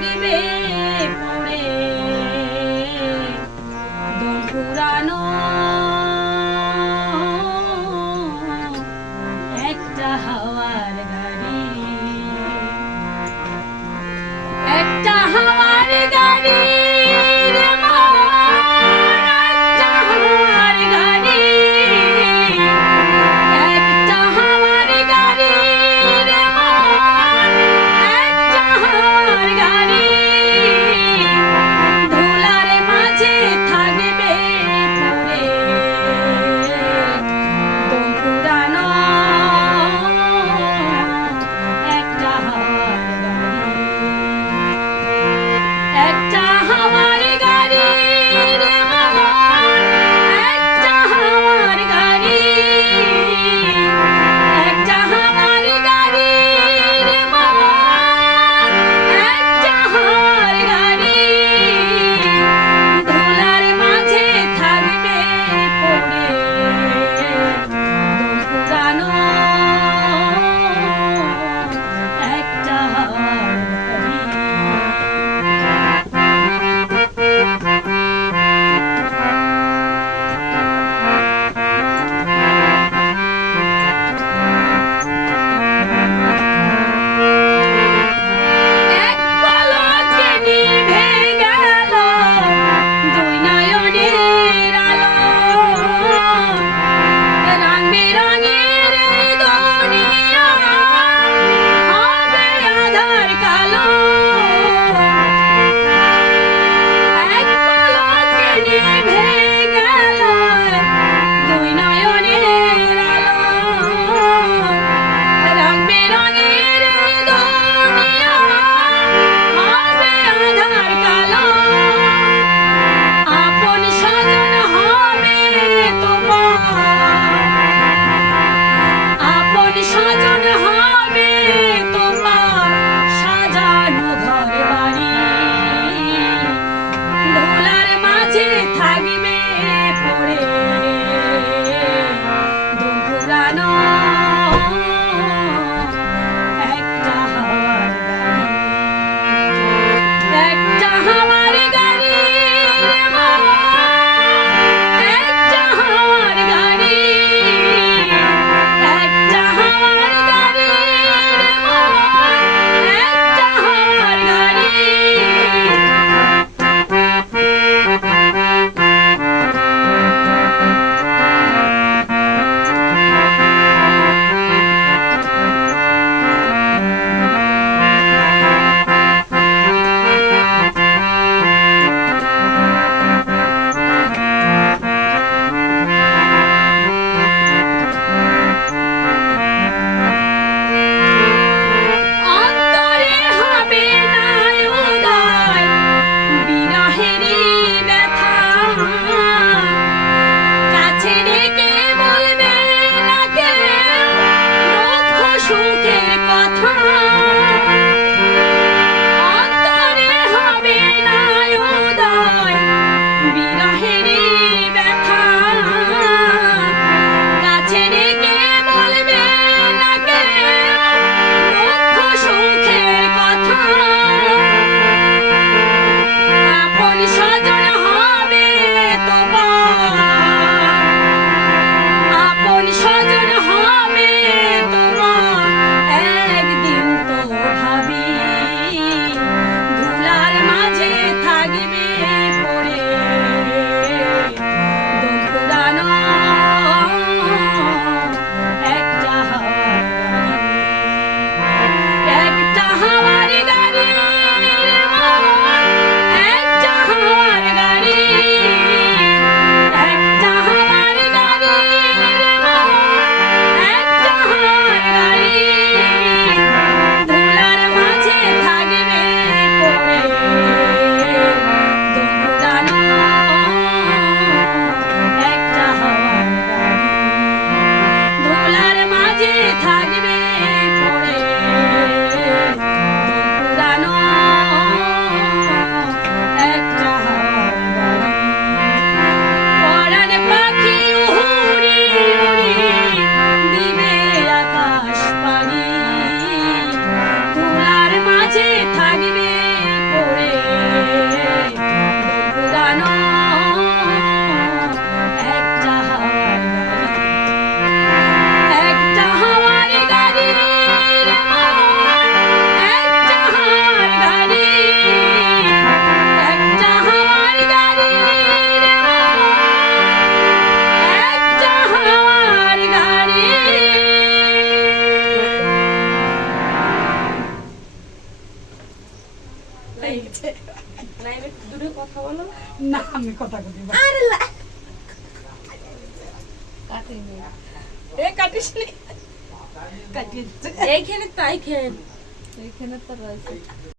Vivir. Hello. Mahalo! ए काटीशी काटी एक घेण्यात काय खेळ एक घेण्यात तर